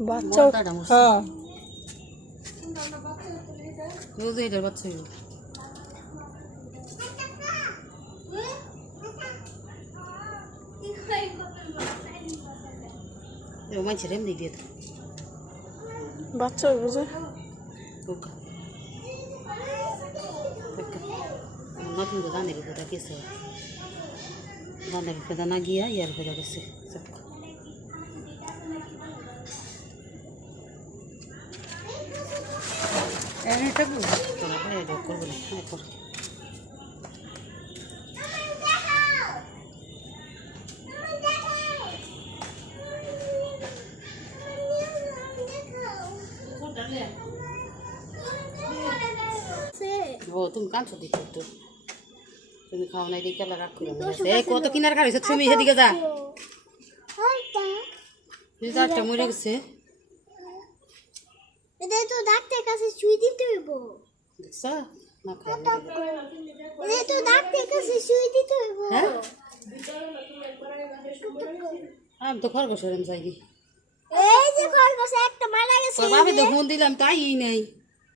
বাচ্চা হ্যাঁ রোজ এটার বাচ্চা মাছের এমনি দিয়ে বাচ্চা বুঝে নতুন তো ধানের ফেদা গেছে ধানের ফেদা না গিয়া ইয়ার ফেদা গেছে করবো না ও তুমি কাঁদছো দিচ্ছ তো তুমি খাও নাই দিকে রাখ কত কিনার খাইছো তুমি সেদিকে যা একটা মরে গেছে এটা তো ডাক্তারের কাছে সুই দিতে হইব দেখছো না খাই এটা তো ডাক্তারের কাছে সুই দিতে হইব হ্যাঁ আমি তো খরগোশ যাইনি এই যে খরগোশ একটা মারা গেছে বাবা তো ফোন দিলাম তাই নেই